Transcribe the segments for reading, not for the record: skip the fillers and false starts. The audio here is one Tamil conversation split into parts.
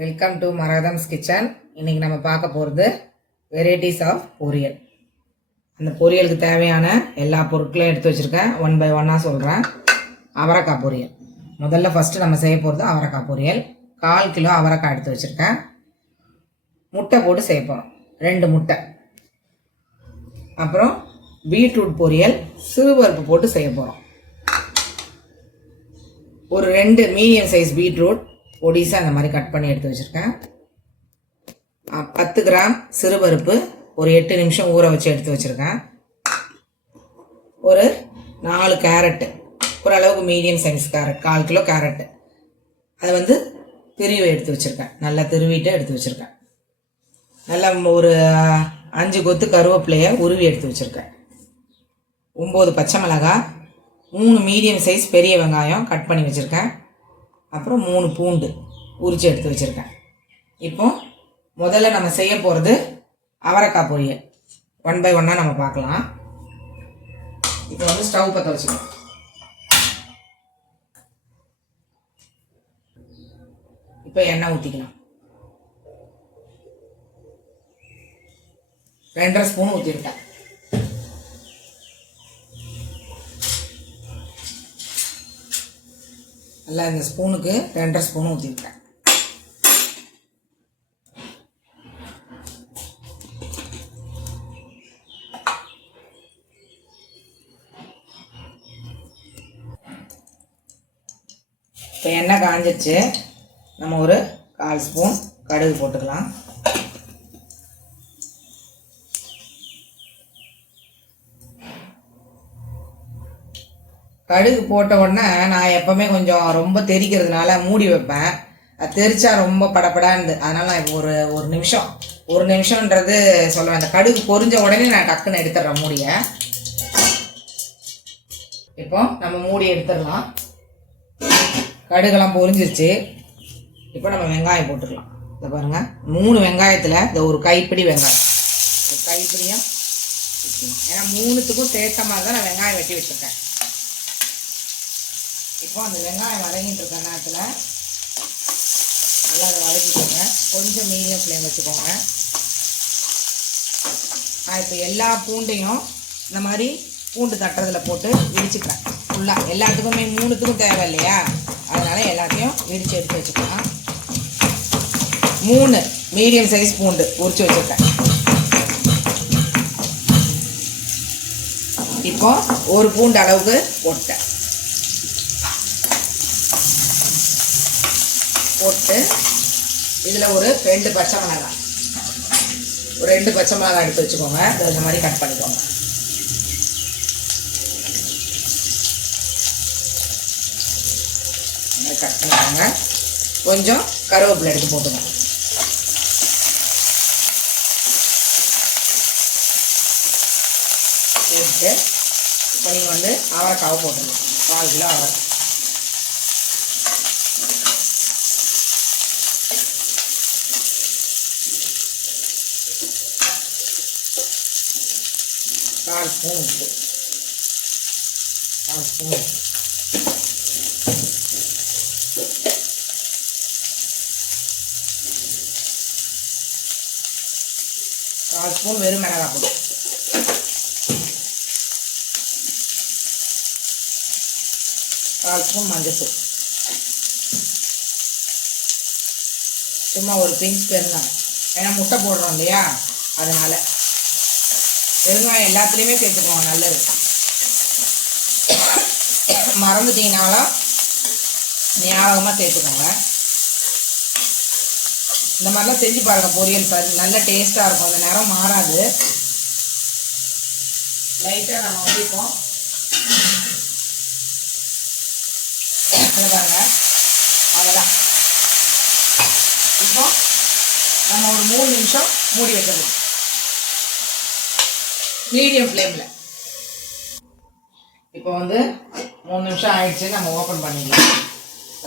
Welcome to மரகதம்ஸ் kitchen. இன்றைக்கி நம்ம பார்க்க போகிறது வெரைட்டிஸ் ஆஃப் பொரியல். அந்த பொரியலுக்கு தேவையான எல்லா பொருட்களையும் எடுத்து வச்சுருக்கேன். ஒன் பை ஒன்னாக சொல்கிறேன். அவரைக்காய் பொரியல் முதல்ல ஃபஸ்ட்டு நம்ம செய்ய போகிறது அவரைக்காய் பொரியல். 1/4 கிலோ அவரைக்காய் எடுத்து வச்சுருக்கேன். முட்டை போட்டு செய்ய போகிறோம், 2 முட்டை. அப்புறம் பீட்ரூட் பொரியல் சிறுபருப்பு போட்டு செய்ய போகிறோம். ஒரு 2 மீடியம் சைஸ் பீட்ரூட் பொடிசாக அந்த மாதிரி கட் பண்ணி எடுத்து வச்சுருக்கேன். 10 கிராம் சிறுபருப்பு ஒரு 8 நிமிஷம் ஊற வச்சு எடுத்து வச்சுருக்கேன். ஒரு 4 கேரட்டு, ஓரளவுக்கு medium size carrot, 1/4 kilo carrot, அதை திருவி எடுத்து வச்சுருக்கேன். நல்லா திருவிட்டு எடுத்து வச்சுருக்கேன். நல்லா ஒரு 5 கொத்து கருவேப்பிலையை உருவி எடுத்து வச்சுருக்கேன். 9 பச்சை மிளகாய், 3 மீடியம் சைஸ் பெரிய வெங்காயம் கட் பண்ணி வச்சுருக்கேன். அப்புறம் 3 பூண்டு உரித்து எடுத்து வச்சுருக்கேன். இப்போ முதல்ல நம்ம செய்ய போகிறது அவரைக்காய் பொரியல். ஒன் பை ஒன்னாக நம்ம பார்க்கலாம். இப்போ ஸ்டவ் பற்ற வச்சுக்கலாம். இப்போ எண்ணெய் ஊற்றிக்கலாம். 2.5 ஸ்பூன் ஊற்றிவிட்டேன். நல்லா இந்த ஸ்பூனுக்கு 2.5 ஸ்பூன் ஊற்றிருக்கேன். இப்போ எண்ணெய் காஞ்சிச்சு. நம்ம ஒரு 1/4 ஸ்பூன் கடுகு போட்டுக்கலாம். கடுகு போட்ட உடனே நான் எப்போவுமே கொஞ்சம் ரொம்ப தெரிக்கிறதுனால மூடி வைப்பேன். அது தெரிச்சா ரொம்ப படப்படான்னு. அதனால் நான் இப்போ ஒரு நிமிஷம்ன்றது சொல்லுவேன். அந்த கடுகு பொரிஞ்ச உடனே நான் டக்குன்னு எடுத்துடுறேன் மூடியை. இப்போ நம்ம மூடி எடுத்துடலாம். கடுகெல்லாம் பொரிஞ்சிருச்சு. இப்போ நம்ம வெங்காயம் போட்டுக்கலாம். இதை பாருங்கள், 3 வெங்காயத்தில் இந்த ஒரு கைப்பிடி வெங்காயம், ஒரு கைப்பிடியும், ஏன்னா 3த்துக்கும் சேர்த்த மாதிரி தான் நான் வெங்காயம் வெட்டி வச்சுருக்கேன். இப்போ அந்த வெங்காயம் வதங்கிட்டு இருக்க நேரத்தில் நல்லா அதை வதக்கிக்கோங்க. கொஞ்சம் மீடியம் ஃப்ளேம் வச்சுக்கோங்க. நான் இப்போ எல்லா பூண்டையும் இந்த மாதிரி பூண்டு தட்டுறதில் போட்டு இடிச்சுக்கிறேன். ஃபுல்லாக எல்லாத்துக்குமே 3த்துக்கும் தேவை இல்லையா, அதனால் எல்லாத்தையும் இடித்து எடுத்து வச்சுக்கலாம். 3 மீடியம் சைஸ் பூண்டு உரித்து வச்சுருக்கேன். இப்போ ஒரு பூண்டு அளவுக்கு போட்டேன். போட்டு இதில் ஒரு 2 பச்சை மிளகாய், ஒரு 2 பச்சை மிளகாய் எடுத்து வச்சுக்கோங்க. இந்த மாதிரி கட் பண்ணிக்கோங்க. கட் பண்ணிக்கோங்க. கொஞ்சம் கருவேப்பிலை எடுத்து போட்டுங்க. போட்டு இப்போ நீங்கள் அவரைக்காவை போட்டுருங்க. 4 கிலோ அவரைக்காய். கால் ஸ்பூன் உப்பு, 1/4 ஸ்பூன், வெறும் மிளகாய் பொடி, 1/4 ஸ்பூன் மஞ்சள்தூள், சும்மா ஒரு பிஞ்ச் பெருங்காயம், ஏன்னா முட்டை போடுறோம் இல்லையா அதனால். பெருங்காயம் எல்லாத்துலேயுமே சேர்த்துக்குவோம், நல்லது. மறந்துட்டீங்கனாலும் ஞாபகமாக சேர்த்துக்கோங்க. இந்த மாதிரிலாம் செஞ்சு பாருங்கள். பொரியல் நல்ல டேஸ்ட்டாக இருக்கும். அந்த நேரம் மாறாது. லைட்டாக நம்ம இப்போ பாருங்க, அவ்வளோதான். இப்போ நம்ம ஒரு 3 நிமிஷம் மூடி வச்சிடலாம் மீடியம் ஃப்ளேமில். இப்போ 3 நிமிஷம் ஆயிடுச்சு. நம்ம ஓப்பன் பண்ணிக்கலாம்.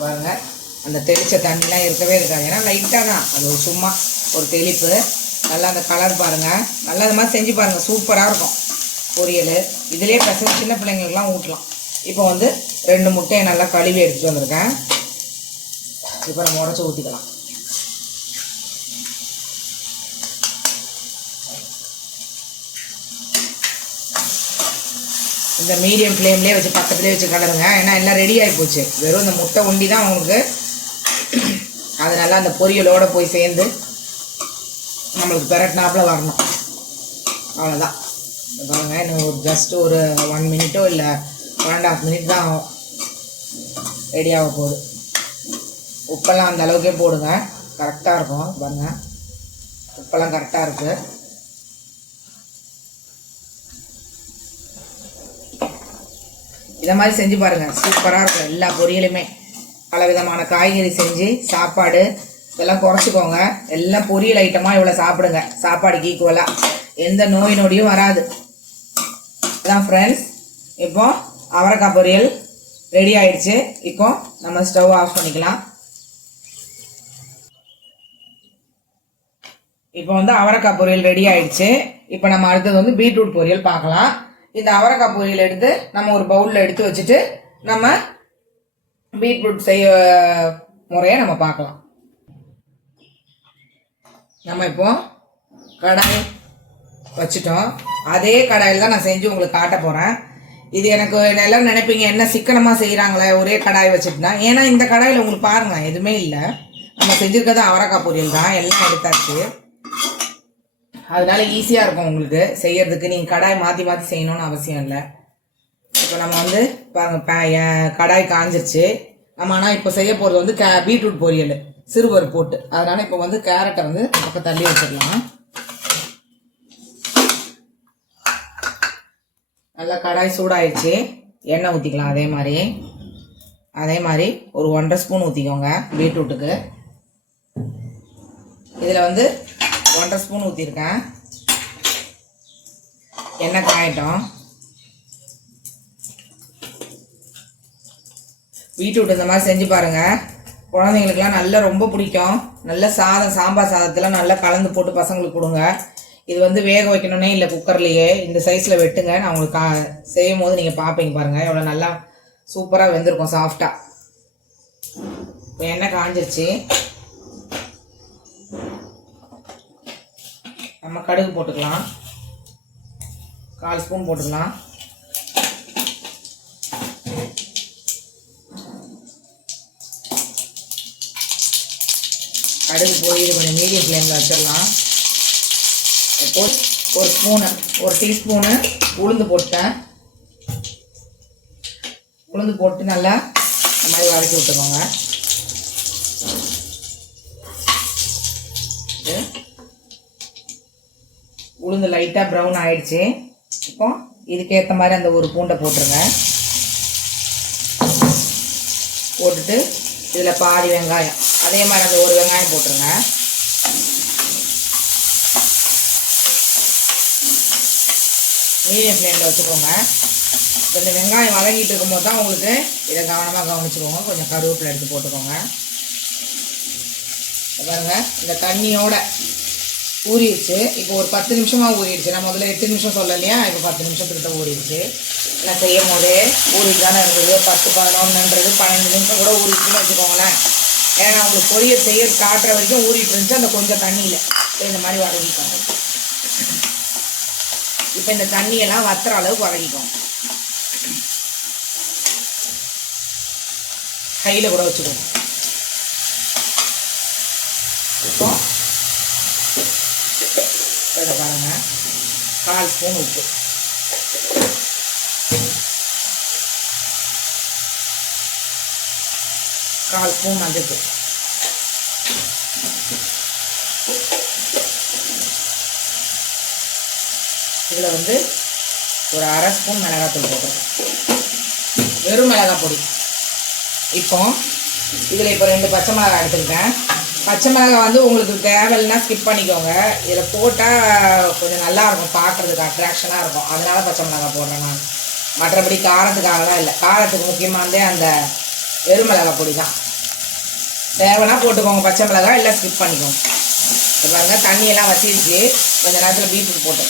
பாருங்கள், அந்த தெளித்த தண்ணிலாம் இருக்கவே இருக்காது. ஏன்னா லைட்டாக தான் அது, சும்மா ஒரு தெளிப்பு. நல்லா அந்த கலர் பாருங்கள். நல்லா இந்த மாதிரி செஞ்சு பாருங்கள், சூப்பராக இருக்கும் பொரியல். இதிலே பசங்க சின்ன பிள்ளைங்களுக்குலாம் ஊட்டலாம். இப்போ 2 முட்டையை நல்லா கழுவி எடுத்துகிட்டு வந்திருக்கேன். இப்போ நம்ம உடச்சி ஊற்றிக்கலாம். இந்த மீடியம் ஃப்ளேம்லேயே வச்சு பக்கத்துலேயே வச்சு கலருங்க. ஏன்னா எல்லாம் ரெடி ஆகி போச்சு. வெறும் இந்த முட்டை ஒண்டி தான் உங்களுக்கு அது நல்லா அந்த பொரியலோடு போய் சேர்ந்து நம்மளுக்கு பெரட்னாப்பில் வரணும். அவ்வளோதான். பாருங்க, இன்னும் ஒரு ஜஸ்ட் ஒரு 1 மினிட்டோ இல்லை 1.5 மினிட் தான் ரெடி ஆக போகுது. உப்பெல்லாம் அந்த அளவுக்கே போடுங்க, கரெக்டாக இருக்கும். பாருங்கள், உப்பெல்லாம் கரெக்டாக இருக்குது. இதை மாதிரி செஞ்சு பாருங்கள், சூப்பராக இருக்கும். எல்லா பொரியலுமே பல விதமான காய்கறி செஞ்சு சாப்பாடு இதெல்லாம் குறைச்சிக்கோங்க. எல்லாம் பொரியல் ஐட்டமாக இவ்வளோ சாப்பிடுங்க. சாப்பாடுக்கு ஈக்குவலாக எந்த நோய் நொடியும் வராது. அதான் ஃப்ரெண்ட்ஸ், இப்போ அவரைக்காய் பொரியல் ரெடி ஆயிடுச்சு. இப்போ நம்ம ஸ்டவ் ஆஃப் பண்ணிக்கலாம். இப்போ வந்து அவரைக்காய் பொரியல் ரெடி ஆயிடுச்சு. இப்போ நம்ம அடுத்தது வந்து பீட்ரூட் பொரியல் பார்க்கலாம். இந்த அவரைக்காய் பொரியல் எடுத்து நம்ம ஒரு பவுலில் எடுத்து வச்சுட்டு நம்ம பீட்ரூட் செய்ய முறையை நம்ம பார்க்கலாம். நம்ம இப்போ கடாய் வச்சுட்டோம். அதே கடாயில் தான் நான் செஞ்சு உங்களுக்கு காட்ட போகிறேன். இது எனக்கு எல்லோரும் நினைப்பீங்க, என்ன சிக்கனமாக செய்கிறாங்களே ஒரே கடாய் வச்சுட்டுனா. ஏன்னா இந்த கடாயில் உங்களுக்கு பாருங்கள் எதுவுமே இல்லை. நம்ம செஞ்சுருக்கிறது அவரைக்காய் பொரியல் தான், எல்லாம் எடுத்தாச்சு. அதனால ஈஸியாக இருக்கும் உங்களுக்கு செய்யறதுக்கு. நீங்கள் கடாய் மாற்றி மாற்றி செய்யணும்னு அவசியம் இல்லை. இப்போ நம்ம வந்து பாருங்கள், கடாய் காஞ்சிருச்சு. நம்ம ஆனால் இப்போ செய்ய போகிறது வந்து பீட்ரூட் பொரியல் சிறுபருப்பு போட்டு. அதனால் இப்போ வந்து கேரட்டை வந்து பக்கம் தள்ளி வச்சிடலாம். நல்லா கடாய் சூடாயிடுச்சு. எண்ணெய் ஊற்றிக்கலாம். அதே மாதிரி ஒரு 1.5 ஸ்பூன் ஊற்றிக்கோங்க பீட்ரூட்டுக்கு. இதில் வந்து 1.5 ஸ்பூன் ஊற்றிருக்கேன். எண்ணெய் காயட்டும். பீட்ரூட் இந்த மாதிரி செஞ்சு பாருங்கள். குழந்தைங்களுக்குலாம் நல்லா ரொம்ப பிடிக்கும். நல்ல சாம்பார் சாதத்தில் நல்லா கலந்து போட்டு பசங்களுக்கு கொடுங்க. இது வந்து வேக வைக்கணுன்னே இல்லை, குக்கர்லேயே இந்த சைஸில் வெட்டுங்க. நான் உங்களுக்கு செய்யும் போது நீங்கள் பார்ப்பீங்க. பாருங்கள் எவ்வளோ நல்லா சூப்பராக வெந்திருக்கும், சாஃப்டாக. இப்போ எண்ணெய் காஞ்சிருச்சு. நம்ம கடுகு போட்டுக்கலாம். 1/4 ஸ்பூன் போட்டுக்கலாம். கடுகு போய் இது கொஞ்சம் மீடியம் ஃப்ளேமில் வச்சிடலாம். இப்போ ஒரு டீஸ்பூனு உளுந்து போட்டேன். உளுந்து போட்டு நல்லா இந்த மாதிரி வதக்கி விட்டுக்கோங்க. உளுந்து லைட்டாக ப்ரௌன் ஆயிடுச்சு. இப்போ இதுக்கேற்ற மாதிரி அந்த ஒரு பூண்டை போட்டுருங்க. போட்டுட்டு இதில் பாதி வெங்காயம், அதே மாதிரி அந்த ஒரு வெங்காயம் போட்டுருங்க. மீடியம் ஃப்ளேமில் வச்சுக்கோங்க. இப்போ இந்த வெங்காயம் வதங்கிட்டு இருக்கும்போது தான் உங்களுக்கு இதை கவனமாக கவனிச்சுக்கோங்க. கொஞ்சம் கருவேப்பிலை எடுத்து போட்டுக்கோங்க. பாருங்க, இந்த தண்ணியோட ஊறிடுச்சு. இப்போ ஒரு 10 நிமிஷமாக ஊறிடுச்சு. நான் முதல்ல 8 நிமிஷம் சொல்லலையா, இப்போ 10 நிமிஷத்துக்கிட்ட ஊறிடுச்சு. நான் செய்யும் போதே ஊறிட்டு தானே இருந்தது. 10, 11ன்றது 12 நிமிஷம் கூட ஊறிடுச்சுன்னு வச்சுக்கோங்களேன். ஏன்னா உங்களுக்கு பொரியல் செய்ய காட்டுற வரைக்கும் ஊறிட்டு இருந்துச்சு அந்த கொஞ்சம் தண்ணியில். இந்த மாதிரி வதக்கிக்கோங்க. இப்போ இந்த தண்ணியெல்லாம் வத்துற அளவுக்கு வதக்கிக்கோங்க. கையில் கூட வச்சுக்கோங்க. இப்போ இதை பாருங்க, 1/4 ஸ்பூன் உப்பு, கால் ஸ்பூன் மஞ்சள், இதில் வந்து ஒரு 1/2 ஸ்பூன் மிளகாத்தூள் போட்டுருக்கேன், வெறும் மிளகாய் பொடி. இப்போ இதில் இப்போ 2 பச்சை மிளகாய் எடுத்துக்கிட்டேன். பச்சை மிளகாய் வந்து உங்களுக்கு தேவையில்லைன்னா ஸ்கிப் பண்ணிக்கோங்க. இதில் போட்டால் கொஞ்சம் நல்லாயிருக்கும், பார்க்குறதுக்கு அட்ராக்ஷனாக இருக்கும். அதனால பச்சை மிளகாய் போடுறேன் நான். மற்றபடி காரத்துக்காகலாம் இல்லை. காரத்துக்கு முக்கியமானதே அந்த வெறும் மிளகாய் பொடி தான். தேவைன்னா போட்டுக்கோங்க பச்சை மிளகாய், இல்லை ஸ்கிப் பண்ணிக்கோங்க. இப்போ பாருங்கள், தண்ணியெல்லாம் வச்சிருச்சு. கொஞ்சம் நேரத்தில் பீட்ரூட் போட்டு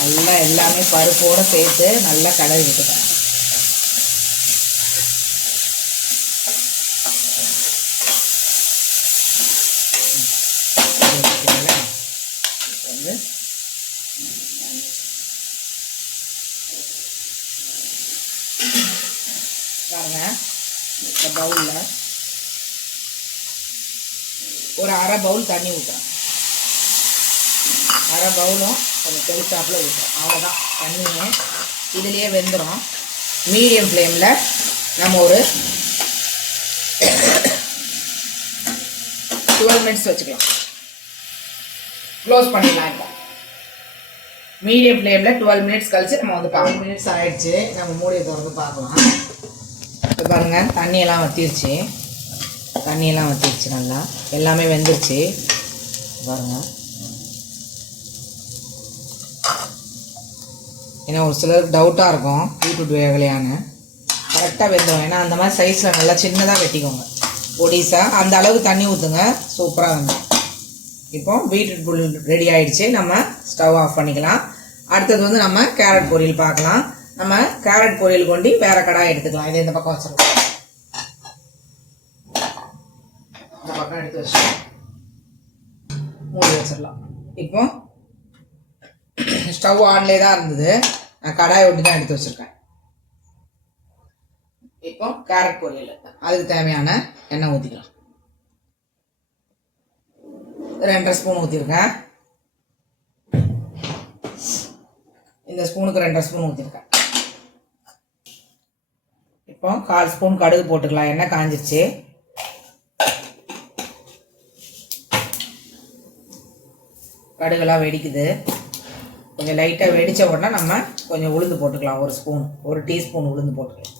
நல்லா எல்லாமே பருப்போடு சேர்த்து நல்லா கலரி விட்டுக்கிறேன். வந்து பாருங்க, இந்த பவுலில் ஒரு அரை பவுல் தண்ணி ஊற்றுறேன். அரை பவுலும் கொஞ்சம் தெளிச்சாப்பில் ஊற்றுறோம். அவ்வளோதான், தண்ணியே இதுலேயே வெந்துடும். மீடியம் ஃப்ளேமில் நம்ம ஒரு 12 மினிட்ஸ் வச்சுக்கலாம். க்ளோஸ் பண்ணிடலாம். இப்போ மீடியம் ஃப்ளேமில் 12 மினிட்ஸ் கழிச்சு நம்ம வந்து 12 மினிட்ஸ் ஆகிடுச்சு. நம்ம மூடியை திறந்து பார்க்கலாம். இப்போ பாருங்கள், தண்ணியெல்லாம் வற்றிருச்சு. நல்லா எல்லாமே வெந்துருச்சு பாருங்கள். ஏன்னா ஒரு சிலருக்கு டவுட்டாக இருக்கும் பீட்ரூட் வேகலையான்னு. கரெக்டாக வெந்துடும். ஏன்னா அந்த மாதிரி சைஸில் நல்லா சின்னதாக வெட்டிக்கோங்க, பொடிசாக. அந்த அளவுக்கு தண்ணி ஊற்றுங்க, சூப்பராக வந்துடும். இப்போ பீட்ரூட் புல் ரெடி ஆகிடுச்சு. நம்ம ஸ்டவ் ஆஃப் பண்ணிக்கலாம். அடுத்தது வந்து நம்ம கேரட் பொரியல் பார்க்கலாம். நம்ம கேரட் பொரியல் கொண்டு வேறு கடாய் எடுத்துக்கலாம். இதை இந்த பக்கம் வச்சிடலாம். இந்த பக்கம் எடுத்து வச்சிடலாம், மூடி வச்சிடலாம். இப்போ ஸ்டவ் ஆன்லேயே தான் இருந்தது, நான் கடாயை விட்டு தான் எடுத்து வச்சுருக்கேன். இப்போ கேரட் பொரியல் அதுக்கு தேவையான எண்ணெய் ஊற்றிக்கலாம். 2.5 ஸ்பூன் ஊற்றிருக்கேன். இந்த ஸ்பூனுக்கு 2.5 ஸ்பூன் ஊற்றிருக்கேன். இப்போ 1/4 ஸ்பூன் கடுகு போட்டுக்கலாம். எண்ணெய் காஞ்சிருச்சு. கடுகுலாம் வெடிக்குது. கொஞ்சம் லைட்டாக வெடித்த உடனே நம்ம கொஞ்சம் உளுந்து போட்டுக்கலாம். 1 ஸ்பூன், 1 டீஸ்பூன் உளுந்து போட்டுக்கலாம்.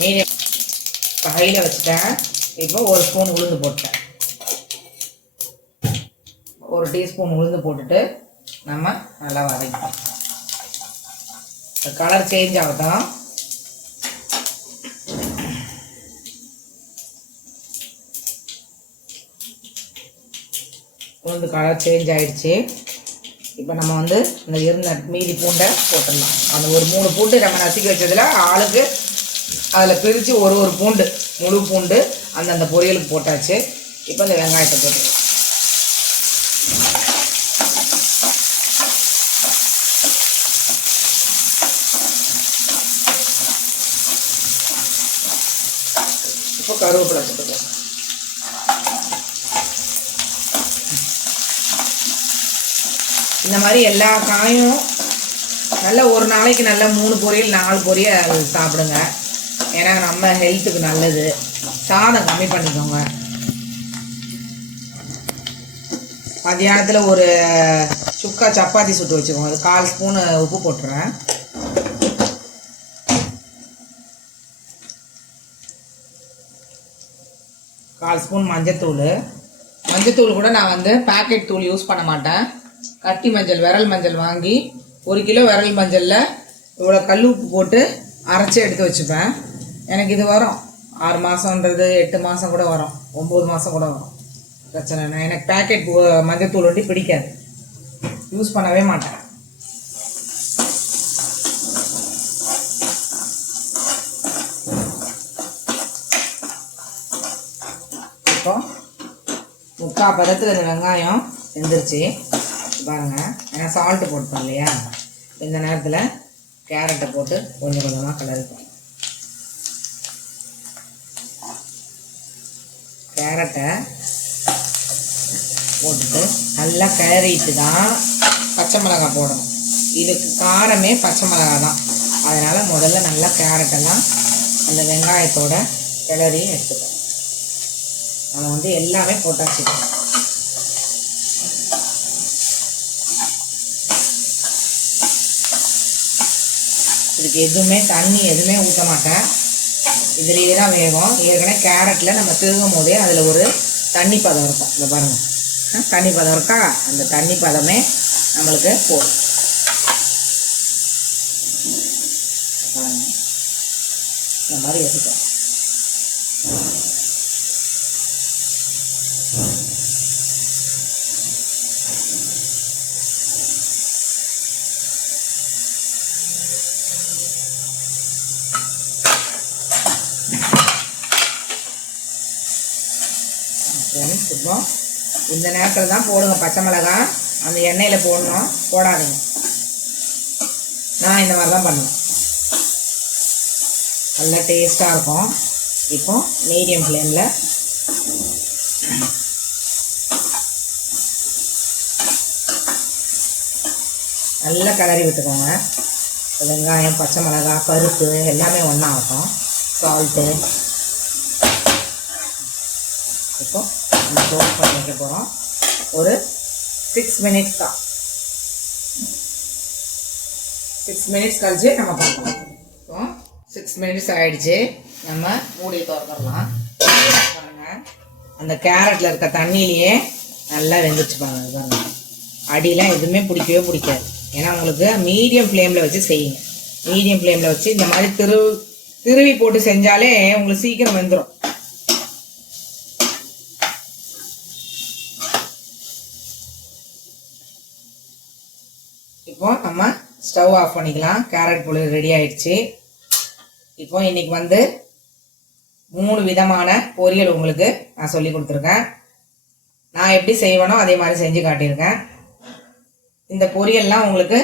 மீடியம் ஹையில் வச்சுட்டேன். இப்போ 1 ஸ்பூன் உளுந்து போட்டேன். 1 டீஸ்பூன் உளுந்து போட்டுட்டு நம்ம நல்லா வதக்கிக்கலாம். கலர் சேஞ்ச் ஆகட்டும். உளுந்து கலர் சேஞ்ச் ஆகிடுச்சு. இப்போ நம்ம வந்து இந்த இருந்த மீதி பூண்டை போட்டுடலாம். அந்த ஒரு 3 பூண்டு நம்ம நசுக்கி வச்சதில் ஆளுக்கு அதில் பிரித்து ஒரு பூண்டு, முழு பூண்டு அந்தந்த பொரியலுக்கு போட்டாச்சு. இப்போ இந்த வெங்காயத்தை போட்டுக்கலாம். இப்போ கருவேப்பிலை போட்டுக்கலாம். இந்த மாதிரி எல்லா காயும் நல்லா ஒரு நாளைக்கு நல்லா 3 பொரியல் 4 பொரியல் சாப்பிடுங்க. ஏன்னா நம்ம ஹெல்த்துக்கு நல்லது. சாதம் கம்மி பண்ணிக்கோங்க. மதியானத்தில் ஒரு சுக்கா சப்பாத்தி சுட்டு வச்சுக்கோங்க. அது 1/4 ஸ்பூனு உப்பு போட்டுறேன். கால் ஸ்பூன் மஞ்சத்தூள் கூட நான் வந்து பேக்கெட் தூள் யூஸ் பண்ண மாட்டேன். கட்டி மஞ்சள், விரல் மஞ்சள் வாங்கி 1 கிலோ விரல் மஞ்சளில் இவ்வளோ கல் உப்பு போட்டு அரைச்சி எடுத்து வச்சுப்பேன். எனக்கு இது வரும் 6 மாதன்றது 8 மாதம் கூட வரும், 9 மாதம் கூட வரும். பிரச்சனை இல்லை. எனக்கு பேக்கெட் மஞ்சத்தூள் ஒண்டி பிடிக்காது, யூஸ் பண்ணவே மாட்டேன். இப்போ 3/4 பதத்துக்கு இந்த வெங்காயம் வெந்துருச்சு பாருங்கள். ஏன்னா சால்ட்டு போட்டோம் இல்லையா. இந்த நேரத்தில் கேரட்டை போட்டு கொஞ்சம் கொஞ்சமாக கிளறிப்போம். கேரட்டை போட்டுட்டு நல்லா கிளறிட்டு தான் பச்சை மிளகாய் போடணும். இதுக்கு காரமே பச்சை மிளகாய் தான். அதனால் முதல்ல நல்லா கேரட்டெல்லாம் அந்த வெங்காயத்தோட கிளறி எடுத்துக்கணும். நம்ம வந்து எல்லாமே போட்டாச்சு. இதுக்கு எதுவுமே தண்ணி எதுவுமே ஊற்ற மாட்டேன். இதுலேயே தான் வேகும். ஏற்கனவே கேரட்டில் நம்ம திருகும் போதே அதில் ஒரு தண்ணி பதம் இருக்கும். இந்த பாருங்கள், தண்ணி பதம் இருக்கா, அந்த தண்ணி பதமே நம்மளுக்கு போதும். இந்த மாதிரி எடுத்துக்கலாம். ஃப்ரெண்ட்ஸ் இப்போ இந்த நேரத்தில் தான் போடுங்க பச்சை மிளகாய், அந்த எண்ணெயில் போடணும், போடாதீங்க. நான் இந்த மாதிரி தான் பண்ணுவேன், நல்லா டேஸ்ட்டாக இருக்கும். இப்போ மீடியம் ஃப்ளேமில் நல்லா கிளறி விட்டுக்கோங்க. வெங்காயம், பச்சை மிளகாய், பருப்பு எல்லாமே ஒன்றா ஆகும், சால்ட்டு. இப்போ நம்ம க்ளோஸ் பண்ணி வைக்க போகிறோம். ஒரு 6 மினிட்ஸ் தான். 6 மினிட்ஸ் கழிச்சு நம்ம பார்க்கலாம். இப்போ 6 மினிட்ஸ் ஆகிடுச்சு. நம்ம மூடி திறந்துடலாம். பாருங்கள், அந்த கேரட்டில் இருக்க தண்ணியிலேயே நல்லா வெந்துச்சு பாருங்க. அடியெலாம் எதுவுமே பிடிக்கவே பிடிக்காது. ஏன்னா உங்களுக்கு மீடியம் ஃப்ளேமில் வச்சு செய்யுங்க. மீடியம் ஃப்ளேமில் வச்சு இந்த மாதிரி திருவி போட்டு செஞ்சாலே உங்களுக்கு சீக்கிரம் வெந்துடும். இப்போ நம்ம ஸ்டவ் ஆஃப் பண்ணிக்கலாம். கேரட் பொரியல் ரெடி ஆயிடுச்சு. இப்போ இன்னைக்கு வந்து 3 விதமான பொரியல் உங்களுக்கு நான் சொல்லி கொடுத்துருக்கேன். நான் எப்படி செய்வேனோ அதே மாதிரி செஞ்சு காட்டியிருக்கேன். இந்த பொரியல்லாம் உங்களுக்கு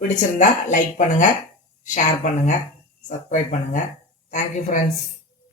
பிடிச்சிருந்தா லைக் பண்ணுங்கள், ஷேர் பண்ணுங்கள், சப்ஸ்கிரைப் பண்ணுங்கள். Thank you friends.